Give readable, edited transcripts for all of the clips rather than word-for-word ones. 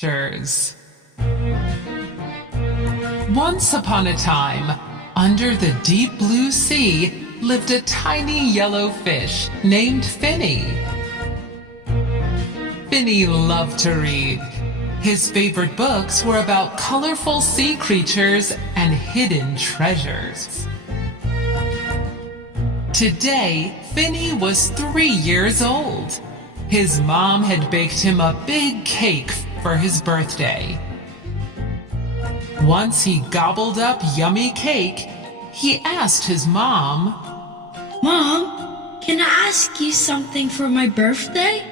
Adventures. Once upon a time, under the deep blue sea, lived a tiny yellow fish named Finny. Finny loved to read. His favorite books were about colorful sea creatures and hidden treasures. Today, Finny was 3 years old. His mom had baked him a big cake for his birthday. Once he gobbled up yummy cake, he asked his mom, "Mom, can I ask you something for my birthday?"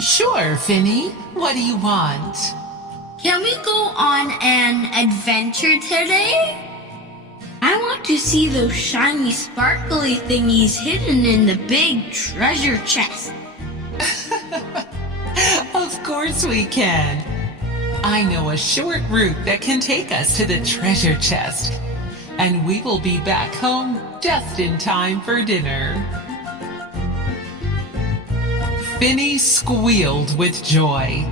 "Sure, Finny. What do you want?" "Can we go on an adventure today? I want to see those shiny sparkly thingies hidden in the big treasure chest." Of course we can. I know a short route that can take us to the treasure chest, and we will be back home just in time for dinner. Finny squealed with joy.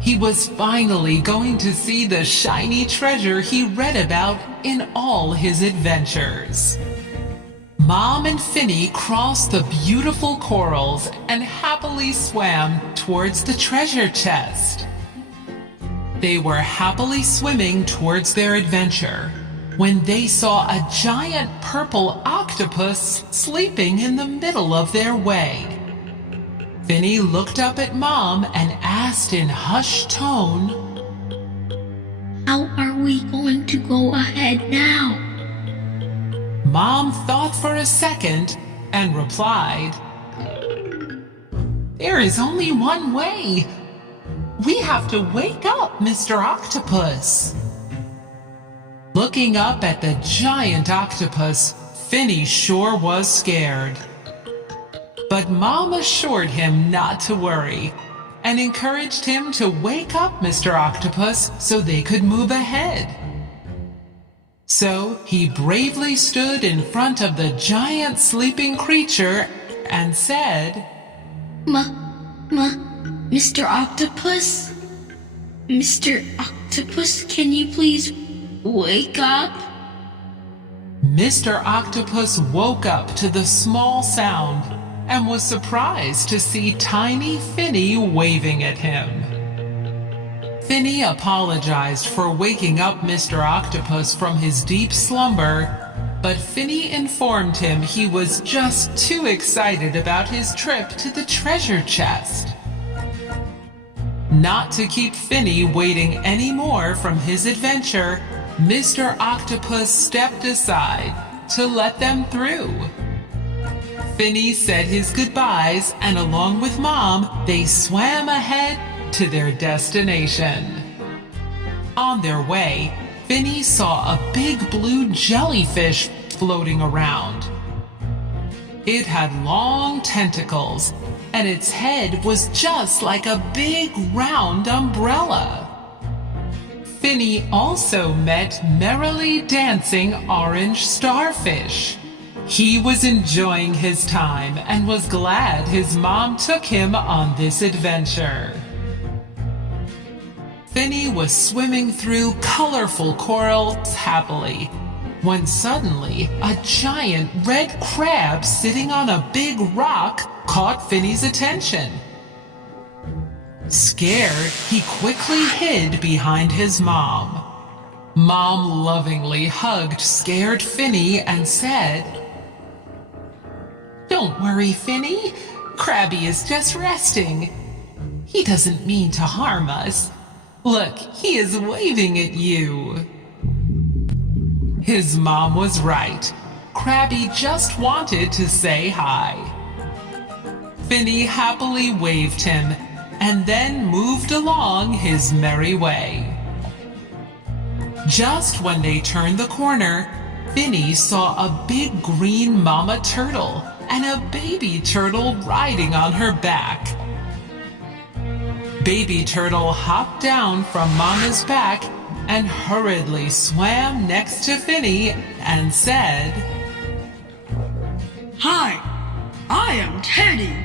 He was finally going to see the shiny treasure he read about in all his adventures. Mom and Finny crossed the beautiful corals and happily swam towards the treasure chest. They were happily swimming towards their adventure when they saw a giant purple octopus sleeping in the middle of their way. Finny looked up at Mom and asked in hushed tone, "How are we going to go ahead now?" Mom thought for a second and replied, "There is only one way. We have to wake up Mr. Octopus." Looking up at the giant octopus, Finny sure was scared. But Mom assured him not to worry and encouraged him to wake up Mr. Octopus so they could move ahead. So he bravely stood in front of the giant sleeping creature and said, Mr. Octopus? Mr. Octopus, can you please wake up?" Mr. Octopus woke up to the small sound and was surprised to see tiny Finny waving at him. Finny apologized for waking up Mr. Octopus from his deep slumber, but Finny informed him he was just too excited about his trip to the treasure chest. Not to keep Finny waiting any more from his adventure, Mr. Octopus stepped aside to let them through. Finny said his goodbyes, and along with Mom, they swam ahead to their destination. On their way, Finny saw a big blue jellyfish floating around. It had long tentacles, and its head was just like a big round umbrella. Finny also met merrily dancing orange starfish. He was enjoying his time and was glad his mom took him on this adventure. Finny was swimming through colorful corals happily when suddenly a giant red crab sitting on a big rock caught Finny's attention. Scared, he quickly hid behind his mom. Mom lovingly hugged scared Finny and said, "Don't worry, Finny. Krabby is just resting. He doesn't mean to harm us. Look, he is waving at you." His mom was right. Krabby just wanted to say hi. Finny happily waved him and then moved along his merry way. Just when they turned the corner, Finny saw a big green mama turtle and a baby turtle riding on her back. Baby turtle hopped down from Mama's back and hurriedly swam next to Finny and said, "Hi, I am Teddy.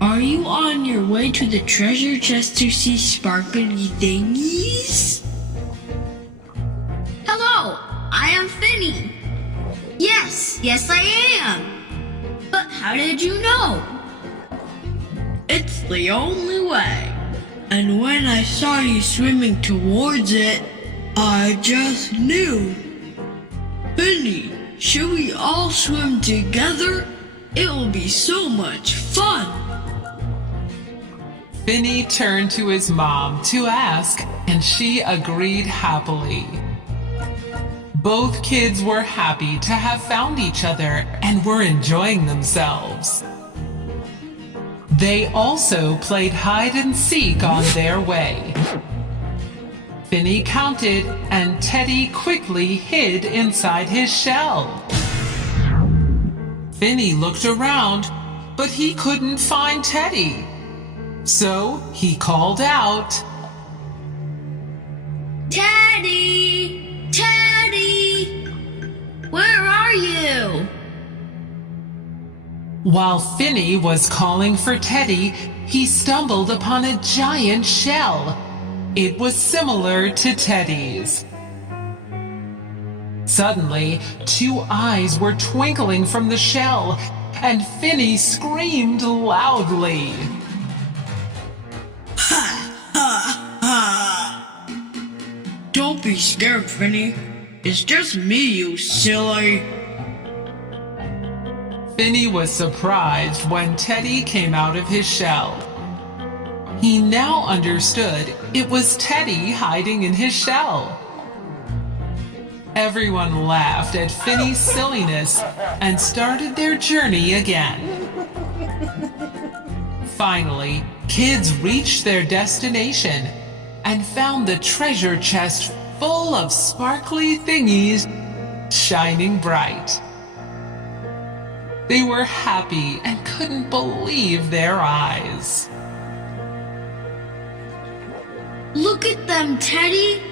Are you on your way to the treasure chest to see sparkly thingies? Hello, I am Finny. Yes, I am. But how did you know? It's the only way. And when I saw you swimming towards it, I just knew. Finny, should we all swim together? It will be so much fun. Finny turned to his mom to ask, and she agreed happily. Both kids were happy to have found each other and were enjoying themselves. They also played hide and seek on their way. Finny counted, and Teddy quickly hid inside his shell. Finny looked around, but he couldn't find Teddy. So he called out, Teddy! Teddy! Where are you? While Finny was calling for Teddy, he stumbled upon a giant shell. It was similar to Teddy's. Suddenly, two eyes were twinkling from the shell, and Finny screamed loudly. Don't be scared, Finny. It's just me, you silly. Finny was surprised when Teddy came out of his shell. He now understood it was Teddy hiding in his shell. Everyone laughed at Finny's silliness and started their journey again. Finally, kids reached their destination and found the treasure chest full of sparkly thingies shining bright. They were happy and couldn't believe their eyes. Look at them, Teddy.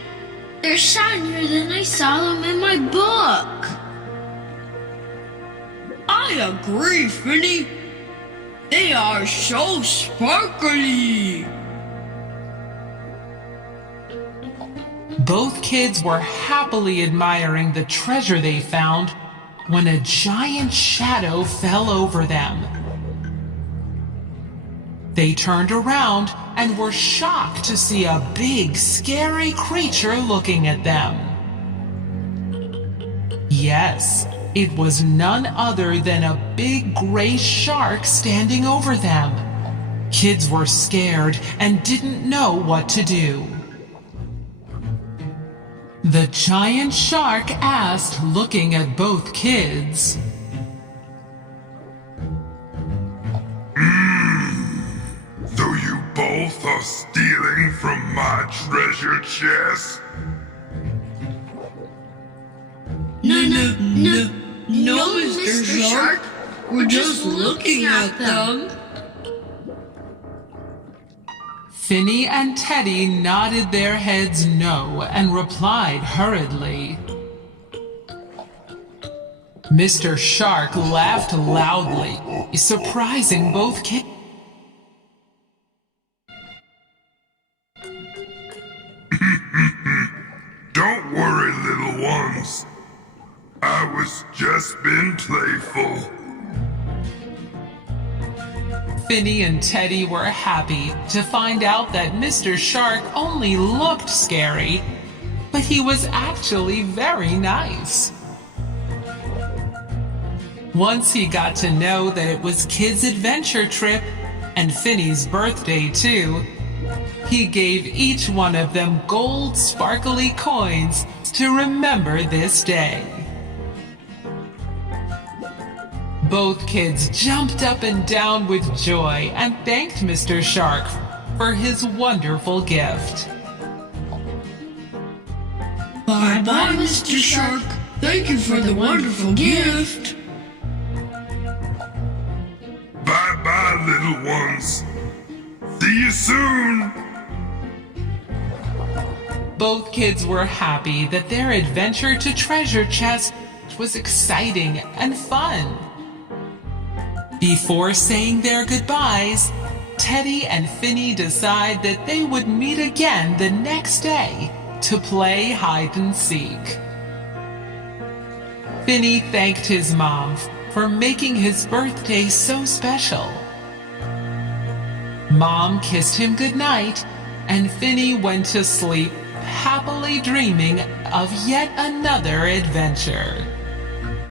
They're shinier than I saw them in my book. I agree, Finny. They are so sparkly. Both kids were happily admiring the treasure they found when a giant shadow fell over them. They turned around and were shocked to see a big, scary creature looking at them. Yes, it was none other than a big gray shark standing over them. Kids were scared and didn't know what to do. The giant shark asked, looking at both kids, So you both are stealing from my treasure chest? No, Mr. Shark. We're just looking at them. Finny and Teddy nodded their heads no and replied hurriedly. Mr. Shark laughed loudly, surprising both kids. Don't worry, little ones. I was just being playful. Finny and Teddy were happy to find out that Mr. Shark only looked scary, but he was actually very nice. Once he got to know that it was Kids' adventure trip and Finny's birthday too, he gave each one of them gold sparkly coins to remember this day. Both kids jumped up and down with joy and thanked Mr. Shark for his wonderful gift. Bye-bye, Mr. Shark. Thank you for the wonderful gift. Bye-bye, little ones. See you soon. Both kids were happy that their adventure to Treasure Chest was exciting and fun. Before saying their goodbyes, Teddy and Finny decide that they would meet again the next day to play hide and seek. Finny thanked his mom for making his birthday so special. Mom kissed him goodnight, and Finny went to sleep, happily dreaming of yet another adventure.